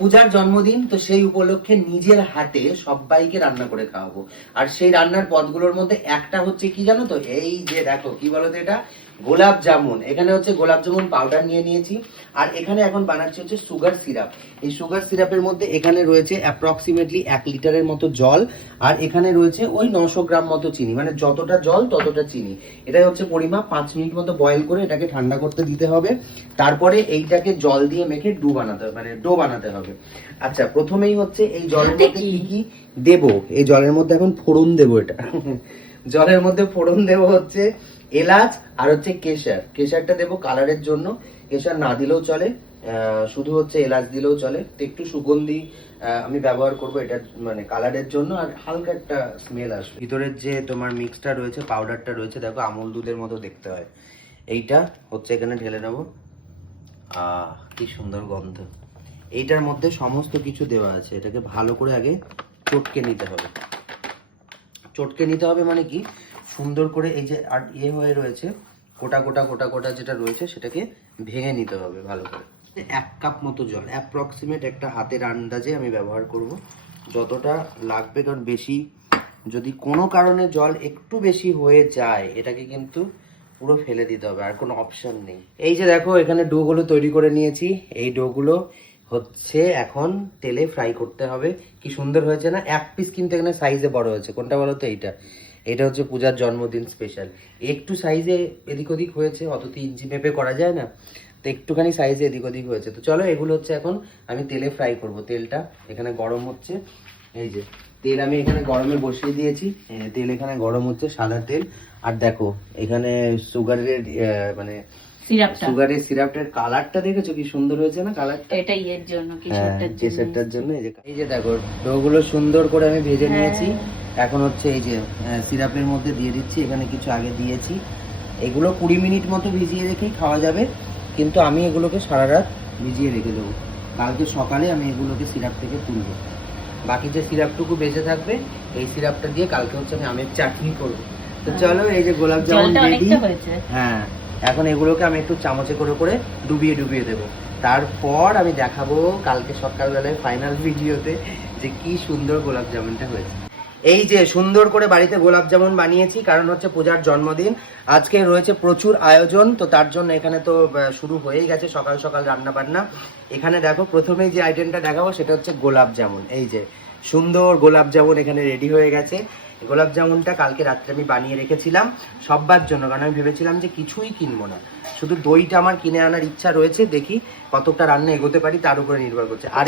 পূজার জন্মদিন, তো সেই উপলক্ষে নিজের হাতে সবাইকে রান্না করে খাওয়াবো। আর সেই রান্নার পদগুলোর মধ্যে একটা হচ্ছে কি জানো তো, এই যে দেখো কি বলতো, এটা গোলাপ জামুন। এখানে হচ্ছে গোলাপ জামুন পাউডার নিয়ে নিয়েছি। আর এখানে এখন বানাচ্ছি হচ্ছে সুগার সিরাপ। এই সুগার সিরাপের মধ্যে এখানে রয়েছে অ্যাপ্রক্সিমেটলি 1 লিটারের মতো জল, আর এখানে রয়েছে ওই 900 গ্রাম মতো চিনি, মানে যতটা জল ততটা চিনি। এটাই হচ্ছে পরিমাপ। 5 মিনিট মতো বয়েল করে এটাকে ঠান্ডা করতে দিতে হবে। তারপরে এইটাকে জল দিয়ে মেখে ডো বানাতে হবে, মানে ডো বানাতে হবে। আচ্ছা, প্রথমেই হচ্ছে এই জলের মধ্যে কি কি দেবো, এই জলের মধ্যে এখন ফোড়ন দেবো। এটা জলের মধ্যে ফোড়ন দেবো হচ্ছে এলাচ আর হচ্ছে কেশর। কেশরটা দেবো কালারের জন্য, কেশর না দিলেও চলে, শুধু হচ্ছে এলাচ দিলেও চলে। তো একটু সুগন্ধি আমি ব্যবহার করব এটা, মানে কালারের জন্য, আর হালকা একটা স্মেল আসবে। ভিতরের যে তোমার মিক্সটা রয়েছে, পাউডারটা রয়েছে, দেখো আমুল দুধের মতো দেখতে হয়। এইটা হচ্ছে এখানে ঢেলে নেবো। কি সুন্দর গন্ধ। এইটার মধ্যে সমস্ত কিছু দেওয়া আছে। এটাকে ভালো করে আগে চটকে নিতে হবে। চটকে নিতে হবে মানে কি, সুন্দর করে এই যে আর হয়ে রয়েছে গোটা গোটা গোটা গোটা যেটা রয়েছে সেটাকে ভেঙে নিতে হবে ভালো করে। 1 কাপ মতো জল, অ্যাপ্রক্সিমেট একটা হাতের আন্দাজে আমি ব্যবহার করব, যতটা লাগবে। কারণ বেশি যদি কোনো কারণে জল একটু বেশি হয়ে যায়, এটাকে কিন্তু পুরো ফেলে দিতে হবে, আর কোনো অপশন নেই। এই যে দেখো এখানে ডোগুলো তৈরি করে নিয়েছি। এই ডোগুলো হচ্ছে এখন তেলে ফ্রাই করতে হবে। কি সুন্দর হয়েছে না? 1 পিস কিন্তু এখানে সাইজে বড় হয়েছে। কোনটা বলো তো? এইটা। এটা হচ্ছে পূজার জন্মদিন স্পেশাল। একটু সাইজে এদিক ওদিক হয়েছে, অত তো ইঞ্চি মেপে করা যায় না, তো একটুখানি সাইজে এদিক ওদিক হয়েছে। তো চলো এগুলো হচ্ছে এখন আমি তেলে ফ্রাই করব। তেলটা এখানে গরম হচ্ছে। এই যে তেল আমি এখানে গরমে বসিয়ে দিয়েছি। তেল এখানে গরম হচ্ছে, সাদা তেল। আর দেখো এখানে সুগারের মানে সুগারের সিরাপটার কালারটা দেখেছো কি সুন্দর হয়েছে না? কালারটা এটা এর জন্য, কেশরটার জন্য। এই যে দেখো ডোগুলো সুন্দর করে আমি ভেজে নিয়েছি। এখন হচ্ছে এই যে সিরাপের মধ্যে দিয়ে দিচ্ছি। এখানে কিছু আগে দিয়েছি। এগুলো 20 মিনিট মতো ভিজিয়ে রেখেই খাওয়া যাবে, কিন্তু আমি এগুলোকে সারা রাত ভিজিয়ে রেখে দেবো। কালকে সকালে আমি এগুলোকে সিরাপ থেকে তুলবো। বাকি যে সিরাপটুকু বেঁচে থাকবে, এই সিরাপটা দিয়ে কালকে হচ্ছে আমি আমের চাটনি করবো। তো চলো, এই যে গোলাপ জামুন রেডি। হ্যাঁ, এখন এগুলোকে আমি একটু চামচে করে করে ডুবিয়ে ডুবিয়ে দেবো। তারপর আমি দেখাবো কালকে সকালবেলায় ফাইনাল ভিডিওতে যে কি সুন্দর গোলাপ জামুনটা হয়েছে। এই যে সুন্দর করে বাড়িতে গোলাপ জামুন বানিয়েছি, কারণ হচ্ছে পূজার জন্মদিন। আজকে রয়েছে প্রচুর আয়োজন, তো তার জন্য এখানে তো শুরু হয়েই গেছে সকাল সকাল রান্না বান্না। এখানে দেখো প্রথমেই যে আইটেমটা দেখাবো সেটা হচ্ছে গোলাপ জামুন। এই যে সুন্দর গোলাপ জামুন এখানে রেডি হয়ে গেছে। গোলাপ জামুনটা কালকে রাত্রে আমি বানিয়ে রেখেছিলাম সবার জন্য, কারণ আমি ভেবেছিলাম যে কিছুই কিনবো না, শুধু দইটা আমার কিনে আনার ইচ্ছা রয়েছে। দেখি কতটা রান্না এগোতে পারি তার উপরে নির্ভর করছে। আর